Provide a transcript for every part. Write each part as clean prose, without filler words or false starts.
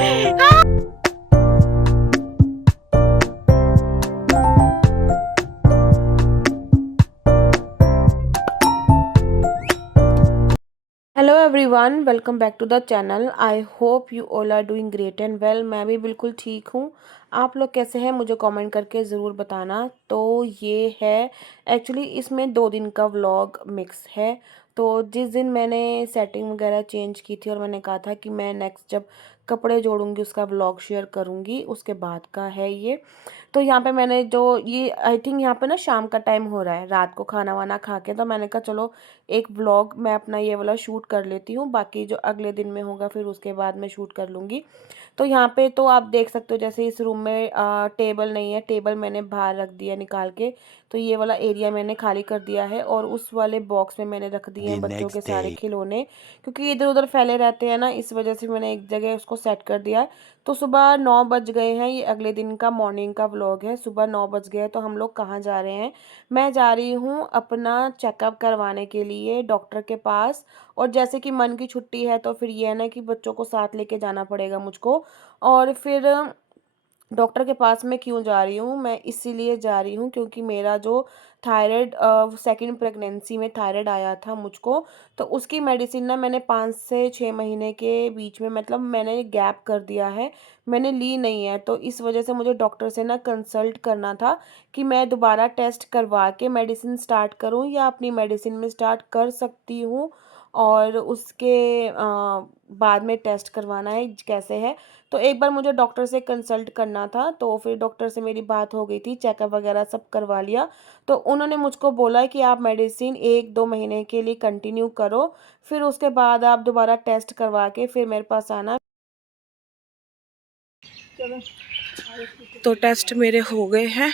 Hello everyone, welcome back to the channel. I hope you all are doing great and well. मैं भी बिल्कुल ठीक हूँ। आप लोग कैसे हैं मुझे कमेंट करके ज़रूर बताना। तो ये है एक्चुअली इसमें 2 दिन का व्लॉग मिक्स है। तो जिस दिन मैंने सेटिंग वगैरह चेंज की थी और मैंने कहा था कि मैं नेक्स्ट जब कपड़े जोड़ूंगी उसका व्लॉग शेयर करूँगी, उसके बाद का है ये। तो यहाँ पे मैंने जो ये आई थिंक यहाँ पे ना शाम का टाइम हो रहा है, रात को खाना वाना खा के, तो मैंने कहा चलो एक व्लॉग मैं अपना ये वाला शूट कर लेती हूँ, बाकी जो अगले दिन में होगा फिर उसके बाद मैं शूट कर लूँगी। तो यहाँ पे तो आप देख सकते हो जैसे इस रूम में टेबल नहीं है, टेबल मैंने बाहर रख दिया निकाल के। तो ये वाला एरिया मैंने खाली कर दिया है और उस वाले बॉक्स में मैंने रख दिए The हैं बच्चों के next सारे day. खिलौने, क्योंकि इधर उधर फैले रहते हैं ना, इस वजह से मैंने एक जगह उसको सेट कर दिया है। तो सुबह 9 बज गए हैं, ये अगले दिन का मॉर्निंग का व्लॉग है। सुबह 9 बज गए तो हम लोग कहाँ जा रहे हैं? मैं जा रही हूँ अपना चेकअप करवाने के लिए डॉक्टर के पास। और जैसे कि मन की छुट्टी है तो फिर ये है ना कि बच्चों को साथ लेके जाना पड़ेगा मुझको। और फिर डॉक्टर के पास मैं क्यों जा रही हूँ? मैं इसीलिए जा रही हूँ क्योंकि मेरा जो थायराइड सेकंड प्रेगनेंसी में थायराइड आया था मुझको, तो उसकी मेडिसिन ना मैंने 5 से 6 महीने के बीच में, मतलब मैंने गैप कर दिया है, मैंने ली नहीं है। तो इस वजह से मुझे डॉक्टर से ना कंसल्ट करना था कि मैं दोबारा टेस्ट करवा के मेडिसिन स्टार्ट करूँ या अपनी मेडिसिन में स्टार्ट कर सकती हूँ। और उसके बाद में टेस्ट करवाना है कैसे है। तो एक बार मुझे डॉक्टर से कंसल्ट करना था, तो फिर डॉक्टर से मेरी बात हो गई थी, चेकअप वगैरह सब करवा लिया। तो उन्होंने मुझको बोला कि आप मेडिसिन 1-2 महीने के लिए कंटिन्यू करो, फिर उसके बाद आप दोबारा टेस्ट करवा के फिर मेरे पास आना। तो टेस्ट मेरे हो गए हैं,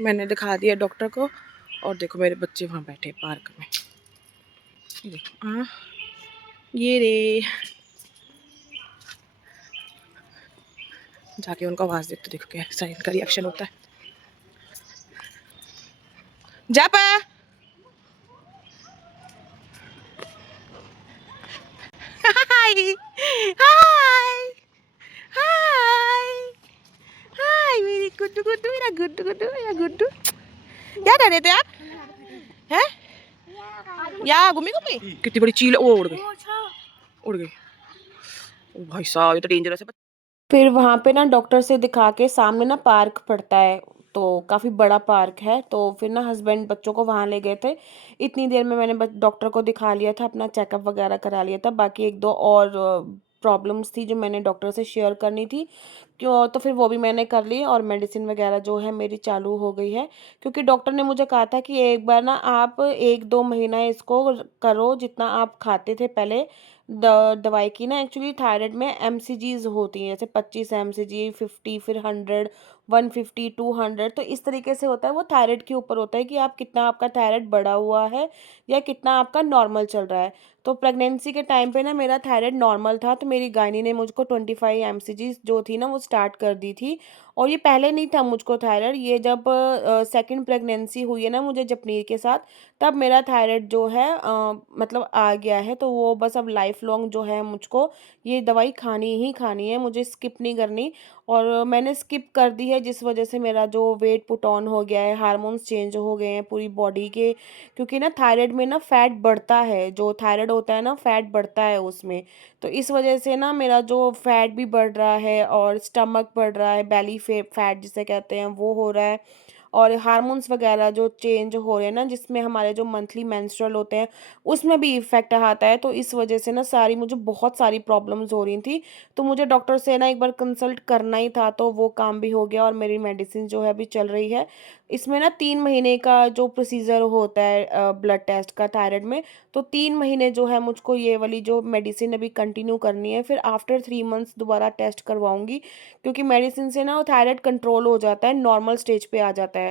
मैंने दिखा दिया डॉक्टर को। और देखो मेरे बच्चे वहाँ बैठे पार्क में, ये देखो हाँ, ये रे, जाके उनको आवाज़ देते देखो क्या साइन का रिएक्शन होता है। जा पा हाय हाय हाय हाय मेरी गुड्डू गुड्डू, मेरा गुड्डू गुड्डू, मेरा गुड्डू। क्या कर रहे थे आप? हैं? या घूमी घूमी कितनी बड़ी चील, वो उड़ गई, उड़ गई। ओ भाई साहब ये तो डेंजरस है। फिर वहाँ पे ना डॉक्टर से दिखा के सामने ना पार्क पड़ता है, तो काफ़ी बड़ा पार्क है। तो फिर ना हस्बैंड बच्चों को वहाँ ले गए थे। इतनी देर में मैंने डॉक्टर को दिखा लिया था, अपना चेकअप वगैरह करा लिया था। बाकी एक दो और प्रॉब्लम्स थी जो मैंने डॉक्टर से शेयर करनी थी, क्यों तो फिर वो भी मैंने कर ली और मेडिसिन वगैरह जो है मेरी चालू हो गई है। क्योंकि डॉक्टर ने मुझे कहा था कि एक बार ना आप 1-2 महीना इसको करो जितना आप खाते थे पहले दवाई की ना। एक्चुअली थायराइड में एमसीजीज होती हैं, जैसे 25 एमसीजी, 50, फिर 100, 150, 200। तो इस तरीके से होता है, वो थायराइड के ऊपर होता है कि आप कितना आपका थायराइड बढ़ा हुआ है या कितना आपका नॉर्मल चल रहा है। तो प्रेगनेंसी के टाइम पे ना मेरा थायराइड नॉर्मल था, तो मेरी गायनी ने मुझको 25 एमसीजी जो थी ना वो स्टार्ट कर दी थी। और ये पहले नहीं था मुझको थायराइड, ये जब सेकंड प्रेगनेंसी हुई है ना मुझे जपनीर के साथ, तब मेरा थायराइड जो है मतलब आ गया है। तो वो बस अब लाइफ लॉन्ग जो है मुझको ये दवाई खानी ही खानी है, मुझे स्किप नहीं करनी। और मैंने स्किप कर दी है जिस वजह से मेरा जो वेट पुट ऑन हो गया है, हार्मोन्स चेंज हो गए हैं पूरी बॉडी के। क्योंकि ना थायराइड में ना फैट बढ़ता है, जो थायराइड होता है ना फैट बढ़ता है उसमें। तो इस वजह से ना मेरा जो फैट भी बढ़ रहा है और स्टमक बढ़ रहा है, बेली फैट जिसे कहते हैं वो हो रहा है। और हार्मोन्स वगैरह जो चेंज हो रहे हैं ना, जिसमें हमारे जो मंथली मेंस्ट्रुअल होते हैं उसमें भी इफ़ेक्ट आता है। तो इस वजह से ना सारी मुझे बहुत सारी प्रॉब्लम्स हो रही थी। तो मुझे डॉक्टर से ना एक बार कंसल्ट करना ही था, तो वो काम भी हो गया और मेरी मेडिसिन जो है अभी चल रही है। इसमें ना 3 महीने का जो प्रोसीजर होता है ब्लड टेस्ट का थायराइड में, तो 3 महीने जो है मुझको ये वाली जो मेडिसिन अभी कंटिन्यू करनी है, फिर आफ्टर 3 मंथ्स दोबारा टेस्ट करवाऊंगी। क्योंकि मेडिसिन से ना वो थायराइड कंट्रोल हो जाता है, नॉर्मल स्टेज पे आ जाता है।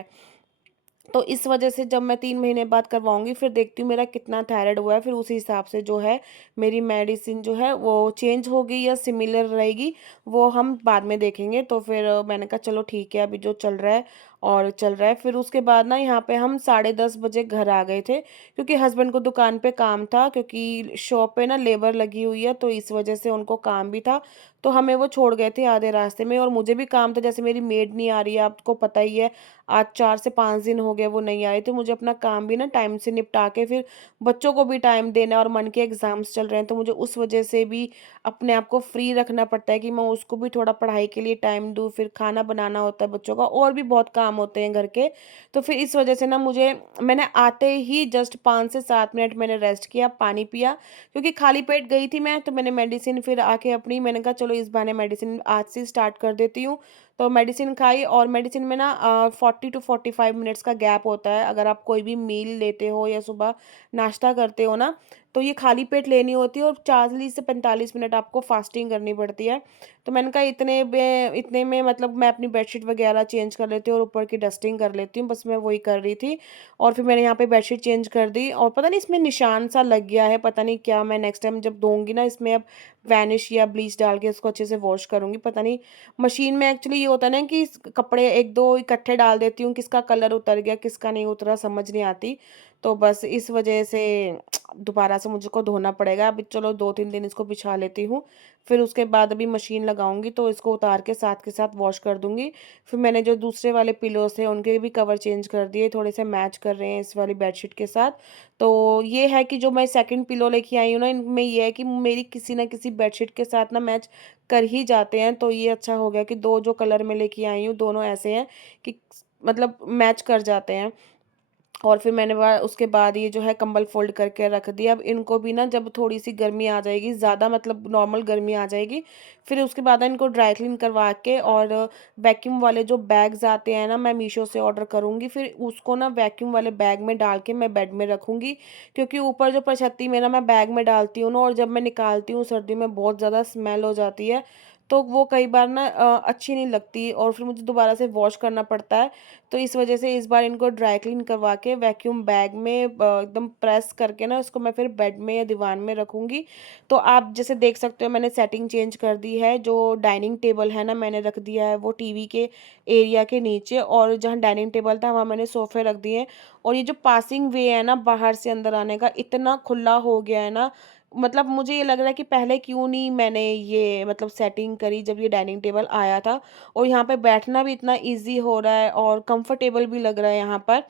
तो इस वजह से जब मैं 3 महीने बाद करवाऊंगी फिर देखती हूँ मेरा कितना थायराइड हुआ है, फिर उसी हिसाब से जो है मेरी मेडिसिन जो है वो चेंज होगी या सिमिलर रहेगी, वो हम बाद में देखेंगे। तो फिर मैंने कहा चलो ठीक है अभी जो चल रहा है। और चल रहा है। फिर उसके बाद ना यहाँ पे हम 10:30 बजे घर आ गए थे, क्योंकि हस्बैंड को दुकान पे काम था, क्योंकि शॉप पे ना लेबर लगी हुई है, तो इस वजह से उनको काम भी था। तो हमें वो छोड़ गए थे आधे रास्ते में, और मुझे भी काम था, जैसे मेरी मेड नहीं आ रही है, आपको पता ही है। आज 4 से 5 दिन हो गए वो नहीं आई, तो मुझे अपना काम भी ना टाइम से निपटा के फिर बच्चों को भी टाइम देना है, और मन के एग्जाम्स चल रहे हैं, तो मुझे उस वजह से भी अपने आप को फ्री रखना पड़ता है कि मैं उसको भी थोड़ा पढ़ाई के लिए टाइम दूँ, फिर खाना बनाना होता है बच्चों का, और भी बहुत काम होते हैं घर के। तो फिर इस वजह से ना मैंने आते ही जस्ट 5 से 7 मिनट मैंने रेस्ट किया, पानी पिया, क्योंकि खाली पेट गई थी मैं, तो मैंने मेडिसिन फिर आके अपनी, मैंने कहा चलो इस बहाने मेडिसिन आज से स्टार्ट कर देती हूँ। तो मेडिसिन खाई, और मेडिसिन में ना 40 to 45 मिनट्स का गैप होता है, अगर आप कोई भी मील लेते हो या सुबह नाश्ता करते हो ना, तो ये खाली पेट लेनी होती है, और 40 से 45 मिनट आपको फास्टिंग करनी पड़ती है। तो मैंने कहा इतने में मतलब मैं अपनी बेडशीट वगैरह चेंज कर लेती हूँ, और ऊपर की डस्टिंग कर लेती हूँ, बस मैं वही कर रही थी। और फिर मैंने यहाँ पे बेडशीट चेंज कर दी, और पता नहीं इसमें निशान सा लग गया है, पता नहीं क्या, मैं नेक्स्ट टाइम जब धोऊंगी ना इसमें अब वैनिश या ब्लीच डाल के इसको अच्छे से वॉश करूंगी। पता नहीं मशीन में एक्चुअली ये होता है ना कि कपड़े एक दो इकट्ठे डाल देती हूँ, किसका कलर उतर गया किसका नहीं उतरा समझ नहीं आती। तो बस इस वजह से दोबारा से मुझको धोना पड़ेगा। अभी चलो 2-3 दिन इसको बिछा लेती हूँ, फिर उसके बाद अभी मशीन लगाऊंगी तो इसको उतार के साथ वॉश कर दूंगी। फिर मैंने जो दूसरे वाले पिलोस थे उनके भी कवर चेंज कर दिए, थोड़े से मैच कर रहे हैं इस वाली बेडशीट के साथ। तो ये है कि जो मैं सेकंड पिलो लेके आई हूँ ना, इनमें ये है कि मेरी किसी ना किसी बेडशीट के साथ ना मैच कर ही जाते हैं। तो ये अच्छा हो गया कि दो जो कलर में लेके आई हूँ दोनों ऐसे हैं कि मतलब मैच कर जाते हैं। और फिर मैंने उसके बाद ये जो है कंबल फोल्ड करके रख दिया। अब इनको भी ना जब थोड़ी सी गर्मी आ जाएगी, ज़्यादा मतलब नॉर्मल गर्मी आ जाएगी, फिर उसके बाद इनको ड्राई क्लीन करवा के, और वैक्यूम वाले जो बैग्स आते हैं ना, मैं मीशो से ऑर्डर करूँगी, फिर उसको ना वैक्यूम वाले बैग में डाल के मैं बेड में रखूँगी। क्योंकि ऊपर जो परछत्ती में ना मैं बैग में डालती हूँ ना, और जब मैं निकालती हूँ सर्दी में बहुत ज़्यादा स्मेल हो जाती है, तो वो कई बार ना अच्छी नहीं लगती, और फिर मुझे दोबारा से वॉश करना पड़ता है। तो इस वजह से इस बार इनको ड्राई क्लीन करवा के वैक्यूम बैग में एकदम प्रेस करके ना उसको मैं फिर बेड में या दीवान में रखूँगी। तो आप जैसे देख सकते हो मैंने सेटिंग चेंज कर दी है। जो डाइनिंग टेबल है ना मैंने रख दिया है वो टीवी के एरिया के नीचे, और जहाँ डाइनिंग टेबल था वहाँ मैंने सोफे रख दिए हैं। और ये जो पासिंग वे है ना बाहर से अंदर आने का, इतना खुला हो गया है ना, मतलब मुझे ये लग रहा है कि पहले क्यों नहीं मैंने ये मतलब सेटिंग करी जब ये डाइनिंग टेबल आया था। और यहाँ पे बैठना भी इतना इजी हो रहा है, और कंफर्टेबल भी लग रहा है यहाँ पर,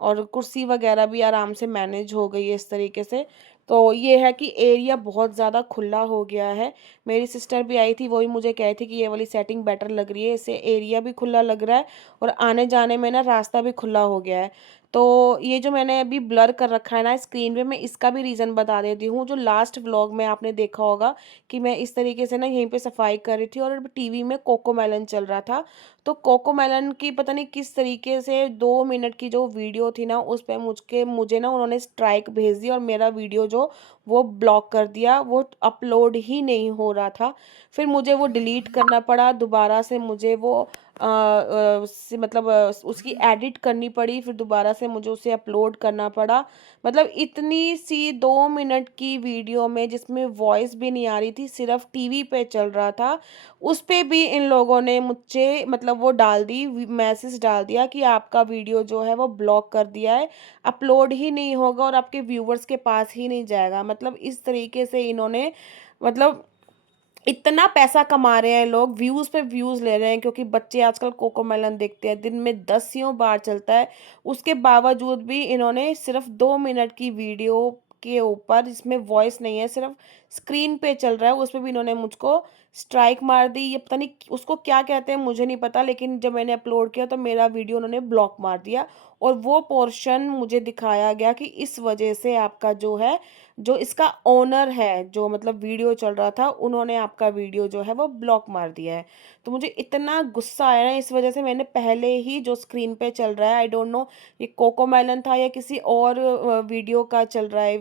और कुर्सी वगैरह भी आराम से मैनेज हो गई है इस तरीके से। तो ये है कि एरिया बहुत ज़्यादा खुला हो गया है। मेरी सिस्टर भी आई थी, वही मुझे कही थी कि ये वाली सेटिंग बेटर लग रही है, इससे एरिया भी खुला लग रहा है, और आने जाने में ना रास्ता भी खुला हो गया है। तो ये जो मैंने अभी ब्लर कर रखा है ना स्क्रीन पे, मैं इसका भी रीज़न बता देती हूँ। जो लास्ट व्लॉग में आपने देखा होगा कि मैं इस तरीके से ना यहीं पे सफाई कर रही थी, और टीवी में कोकोमेलन चल रहा था। तो कोकोमेलन की पता नहीं किस तरीके से 2 मिनट की जो वीडियो थी ना, उस पर मुझे ना उन्होंने स्ट्राइक भेज दी, और मेरा वीडियो जो वो ब्लॉक कर दिया, वो अपलोड ही नहीं हो रहा था। फिर मुझे वो डिलीट करना पड़ा, दोबारा से मुझे वो मतलब उसकी एडिट करनी पड़ी, फिर दोबारा से मुझे उसे अपलोड करना पड़ा। मतलब इतनी सी 2 मिनट की वीडियो में जिसमें वॉइस भी नहीं आ रही थी, सिर्फ टीवी पे चल रहा था, उस पे भी इन लोगों ने मुझे मतलब वो डाल दी, मैसेज डाल दिया कि आपका वीडियो जो है वो ब्लॉक कर दिया है, अपलोड ही नहीं होगा और आपके व्यूवर्स के पास ही नहीं जाएगा। मतलब इस तरीके से इन्होंने मतलब इतना पैसा कमा रहे हैं लोग, व्यूज़ पे व्यूज़ ले रहे हैं, क्योंकि बच्चे आजकल कोकोमेलन देखते हैं, दिन में 10 बार चलता है। उसके बावजूद भी इन्होंने सिर्फ 2 मिनट की वीडियो के ऊपर, जिसमें वॉइस नहीं है, सिर्फ स्क्रीन पे चल रहा है, उस पे भी इन्होंने मुझको स्ट्राइक मार दी। ये पता नहीं उसको क्या कहते हैं, मुझे नहीं पता, लेकिन जब मैंने अपलोड किया तो मेरा वीडियो उन्होंने ब्लॉक मार दिया, और वो पोर्शन मुझे दिखाया गया कि इस वजह से आपका जो है, जो इसका ओनर है, जो मतलब वीडियो चल रहा था, उन्होंने आपका वीडियो जो है वो ब्लॉक मार दिया है। तो मुझे इतना गुस्सा आया ना, इस वजह से मैंने पहले ही जो स्क्रीन पे चल रहा है, आई डोंट नो ये कोकोमेलन था या किसी और वीडियो का चल रहा है,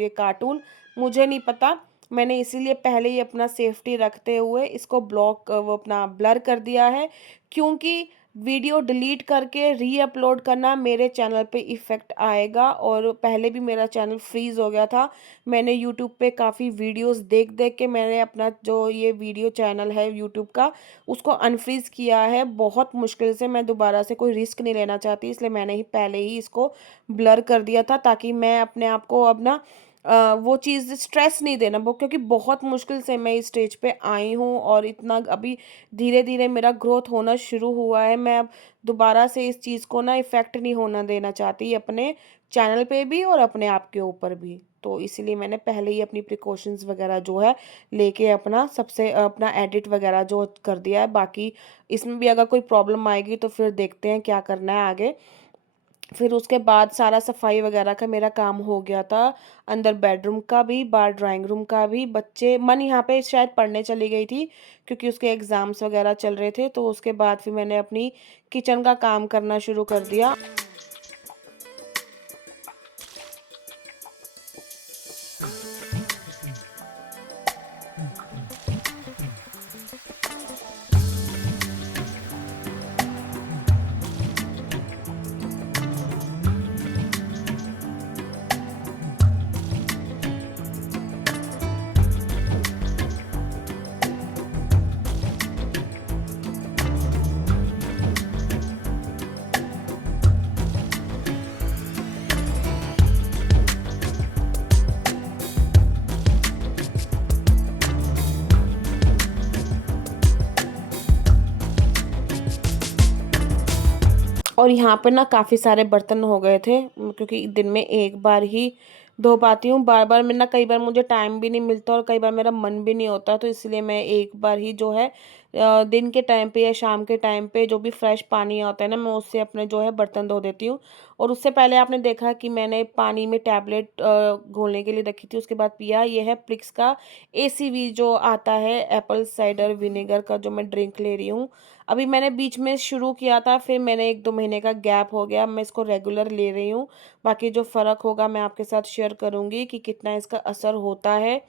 ये कार्टून, मुझे नहीं पता। मैंने इसीलिए पहले ही अपना सेफ्टी रखते हुए इसको ब्लॉक वो अपना ब्लर कर दिया है, क्योंकि वीडियो डिलीट करके री अपलोड करना, मेरे चैनल पे इफ़ेक्ट आएगा। और पहले भी मेरा चैनल फ्रीज़ हो गया था। मैंने यूट्यूब पे काफ़ी वीडियोस देख देख के मैंने अपना जो ये वीडियो चैनल है यूट्यूब का, उसको अनफ्रीज़ किया है बहुत मुश्किल से। मैं दोबारा से कोई रिस्क नहीं लेना चाहती, इसलिए मैंने ही पहले ही इसको ब्लर कर दिया था, ताकि मैं अपने आप को अब ना वो चीज़ स्ट्रेस नहीं देना वो, क्योंकि बहुत मुश्किल से मैं इस स्टेज पे आई हूँ और इतना अभी धीरे धीरे मेरा ग्रोथ होना शुरू हुआ है। मैं अब दोबारा से इस चीज़ को ना इफ़ेक्ट नहीं होना देना चाहती अपने चैनल पे भी और अपने आप के ऊपर भी। तो इसीलिए मैंने पहले ही अपनी प्रिकॉशंस वगैरह जो है लेके अपना सबसे अपना एडिट वगैरह जो कर दिया है। बाकी इसमें भी अगर कोई प्रॉब्लम आएगी तो फिर देखते हैं क्या करना है आगे। फिर उसके बाद सारा सफाई वगैरह का मेरा काम हो गया था, अंदर बेडरूम का भी, बाहर ड्राइंग रूम का भी। बच्चे मन यहाँ पे शायद पढ़ने चली गई थी क्योंकि उसके एग्ज़ाम्स वगैरह चल रहे थे। तो उसके बाद फिर मैंने अपनी किचन का काम करना शुरू कर दिया। और यहाँ पर ना काफ़ी सारे बर्तन हो गए थे, क्योंकि दिन में एक बार ही धो पाती हूँ। बार बार मैं ना, कई बार मुझे टाइम भी नहीं मिलता और कई बार मेरा मन भी नहीं होता, तो इसलिए मैं एक बार ही जो है दिन के टाइम पे या शाम के टाइम पे जो भी फ्रेश पानी आता है ना, मैं उससे अपने जो है बर्तन धो देती हूँ। और उससे पहले आपने देखा कि मैंने पानी में टैबलेट घोलने के लिए रखी थी, उसके बाद पिया। ये है प्लिक्स का ACV जो आता है, एप्पल साइडर विनेगर का, जो मैं ड्रिंक ले रही हूँ। अभी मैंने बीच में शुरू किया था, फिर मैंने 1-2 महीने का गैप हो गया, मैं इसको रेगुलर ले रही हूँ। बाकी जो फ़र्क होगा मैं आपके साथ शेयर करूँगी कि कितना इसका असर होता है।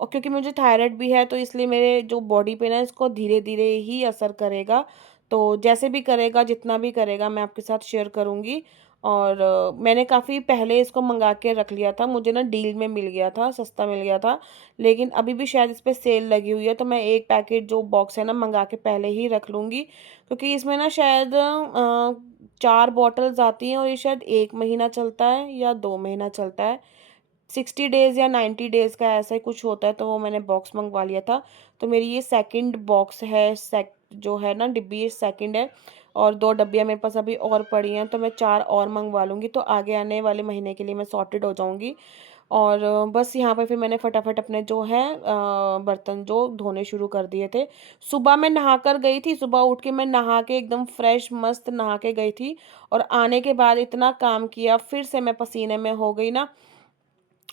और क्योंकि मुझे थायराइड भी है, तो इसलिए मेरे जो बॉडी पे ना इसको धीरे-धीरे ही असर करेगा। तो जैसे भी करेगा, जितना भी करेगा, मैं आपके साथ शेयर करूँगी। और मैंने काफ़ी पहले इसको मँगा के रख लिया था, मुझे ना डील में मिल गया था, सस्ता मिल गया था। लेकिन अभी भी शायद इस पे सेल लगी हुई है, तो मैं 1 पैकेट जो बॉक्स है ना मँगा के पहले ही रख लूँगी, क्योंकि इसमें ना शायद 4 बॉटल्स आती हैं और ये शायद 1 महीना चलता है या 2 महीना चलता है। 60 डेज़ या 90 डेज़ का ऐसा ही कुछ होता है, तो वो मैंने बॉक्स मँगवा लिया था। तो मेरी ये सेकंड बॉक्स है, जो है ना डिब्बी, ये सेकंड है। और 2 डब्बियाँ मेरे पास अभी और पड़ी हैं, तो मैं 4 और मँगवा लूँगी, तो आगे आने वाले महीने के लिए मैं सॉर्टेड हो जाऊँगी। और बस यहाँ पे फिर मैंने फटाफट अपने जो है बर्तन जो धोने शुरू कर दिए थे। सुबह मैं नहा कर गई थी, सुबह उठ के मैं नहा के एकदम फ्रेश मस्त नहा के गई थी, और आने के बाद इतना काम किया, फिर से मैं पसीने में हो गई ना।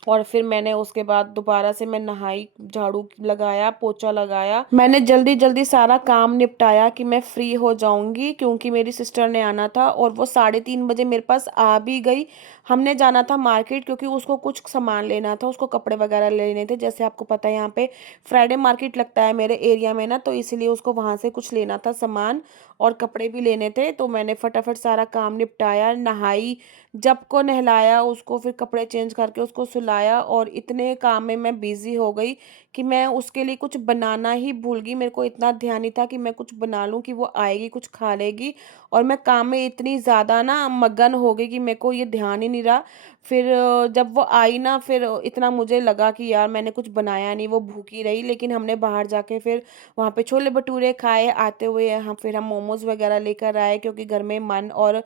और फिर मैंने उसके बाद दोबारा से मैं नहाई, झाड़ू लगाया, पोछा लगाया। मैंने जल्दी-जल्दी सारा काम निपटाया कि मैं फ्री हो जाऊँगी, क्योंकि मेरी सिस्टर ने आना था और वो 3:30 बजे मेरे पास आ भी गई। हमने जाना था मार्केट, क्योंकि उसको कुछ सामान लेना था, उसको कपड़े वगैरह लेने थे। जैसे आपको पता है यहाँ पे फ्राइडे मार्केट लगता है मेरे एरिया में ना, तो इसीलिए उसको वहाँ से कुछ लेना था सामान, और कपड़े भी लेने थे। तो मैंने फटाफट सारा काम निपटाया, नहाई, जब को नहलाया उसको, फिर कपड़े चेंज करके उसको सुलाया, और इतने काम में मैं बिज़ी हो गई कि मैं उसके लिए कुछ बनाना ही भूल गई। मेरे को इतना ध्यान नहीं था कि मैं कुछ बना लूँ कि वो आएगी, कुछ खा लेगी, और मैं काम में इतनी ज़्यादा ना मगन हो गई कि मेरे को ये ध्यान ही नहीं रहा। फिर जब वो आई ना, फिर इतना मुझे लगा कि यार मैंने कुछ बनाया नहीं, वो भूखी रही। लेकिन हमने बाहर जाके फिर वहाँ पे छोले भटूरे खाए, आते हुए हम फिर हम मोमोज़ वगैरह लेकर आए, क्योंकि घर में मन और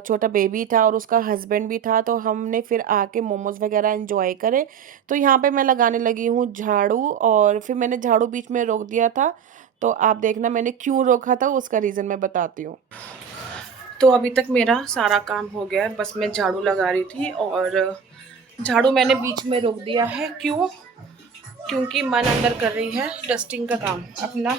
छोटा बेबी था और उसका हस्बैंड भी था, तो हमने फिर आके मोमोज़ वगैरह एंजॉय करे। तो यहाँ पे मैं लगाने लगी हूँ झाड़ू, और फिर मैंने झाड़ू बीच में रोक दिया था। तो आप देखना मैंने क्यों रोका था, उसका रीज़न मैं बताती हूँ। तो अभी तक मेरा सारा काम हो गया है, बस मैं झाड़ू लगा रही थी, और झाड़ू मैंने बीच में रोक दिया है। क्यों? क्योंकि मन अंदर कर रही है डस्टिंग का काम, अपना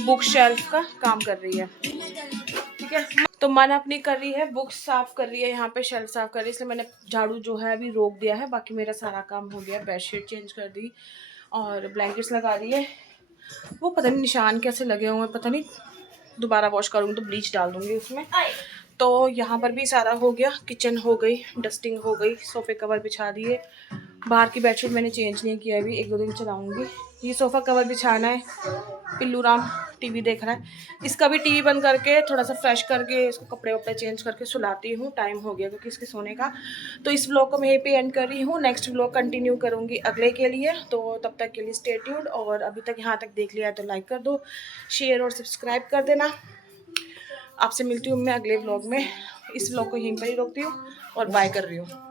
बुक शेल्फ का काम कर रही है, ठीक है। तो मन अपनी कर रही है, बुक्स साफ कर रही है, यहाँ पे शेल्फ साफ कर रही है, इसलिए मैंने झाड़ू जो है अभी रोक दिया है। बाकी मेरा सारा काम हो गया, बेडशीट चेंज कर दी और ब्लैंकेट्स लगा दिए। वो पता नहीं निशान कैसे लगे हुए हैं, पता नहीं दोबारा वॉश करूँगी तो ब्लीच डाल दूँगी उसमें। तो यहाँ पर भी सारा हो गया, किचन हो गई, डस्टिंग हो गई, सोफ़े कवर बिछा दिए। बाहर की बेडशीट मैंने चेंज नहीं किया अभी, 1-2 दिन चलाऊँगी। ये सोफ़ा कवर बिछाना है। पिल्लू राम टीवी देख रहा है, इसका भी टीवी बंद करके थोड़ा सा फ्रेश करके इसको कपड़े वपड़े चेंज करके सुलाती हूँ। टाइम हो गया क्योंकि इसके सोने का। तो इस व्लॉग को मैं यहीं पे एंड कर रही हूँ। नेक्स्ट व्लॉग कंटिन्यू करूँगी अगले के लिए, तो तब तक के लिए स्टे ट्यून्ड। और अभी तक यहाँ तक देख लिया है तो लाइक कर दो, शेयर और सब्सक्राइब कर देना। आपसे मिलती हूँ मैं अगले व्लॉग में। इस व्लॉग को यहीं पर ही रोकती हूँ और बाय कर रही हूँ।